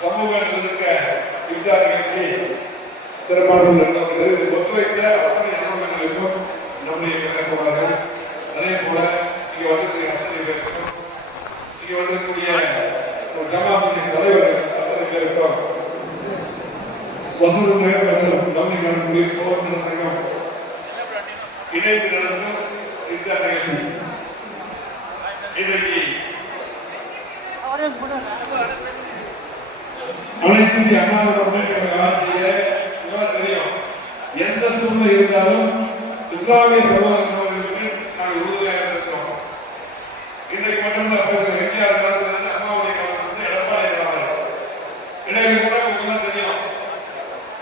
சமூக இருக்க யுத்தா நிகழ்ச்சி சிறப்பாக நடந்தது இது ஒத்துழைத்த அத்தனை அலுவலர்களுக்கும் நம்முடைய கணக்குமார்கள் அதே போல இங்கே வந்திருக்கிற அத்தனை பேருக்கும் இங்கே வந்திருக்கக்கூடிய ஒரு ஜமாத்தின் தலைவர்கள் அத்தனை பேருக்கும் வசூலுமே மற்றும் இணைந்து நடந்தும் நிகழ்ச்சி. இன்றைக்கு அனைத்து இந்திய அண்ணா முன்னேற்ற ஆட்சியில எல்லாம் தெரியும். எந்த சூழ்நிலை இருந்தாலும் இஸ்லாமிய சகோதரர்களுக்கு நாங்கள் உறுதியாக இருக்கிறோம் இன்றைக்கு மட்டும்தான் எம்ஜிஆர் காலத்திலிருந்து அம்மாவுடைய காலத்திலிருந்து எடப்பாடி காலம். கூட உங்களுக்கு தெரியும்.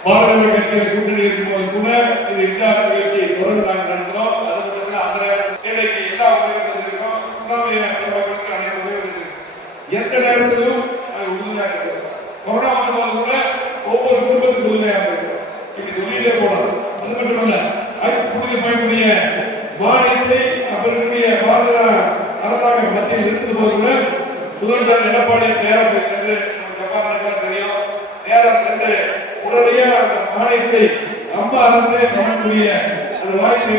பாரதிய கட்சியில் கூட்டணி இருக்கும்போது கூட இது இந்தியா நிகழ்ச்சி தொடர்ந்து நாங்கள் அது மட்டும் இல்ல, அந்த இன்றைக்கு எல்லா உதவிகளும் இருக்கோம் இஸ்லாமிய அனைத்து எந்த நேரத்திலும் கொரோனா வந்தபோது கூட ஒவ்வொரு குடும்பத்துக்கு உறுதியாக இருக்கிறோம் இப்படி சொல்லிட்டே போனோம். அது மட்டுமல்ல அடுத்து புதிய பயனுடைய மானியத்தை அவர்களுடைய பாரத அரசாங்கம் மத்தியில் நிறுத்தும் போது கூட முதல்வர் எடப்பாடி நேரம் போய் சென்று ஜப்பான் தெரியும். நேரம் சென்று உடனடியாக அந்த மானியத்தை அம்மா அரசே பண்ணக்கூடிய அந்த வாய்ப்பை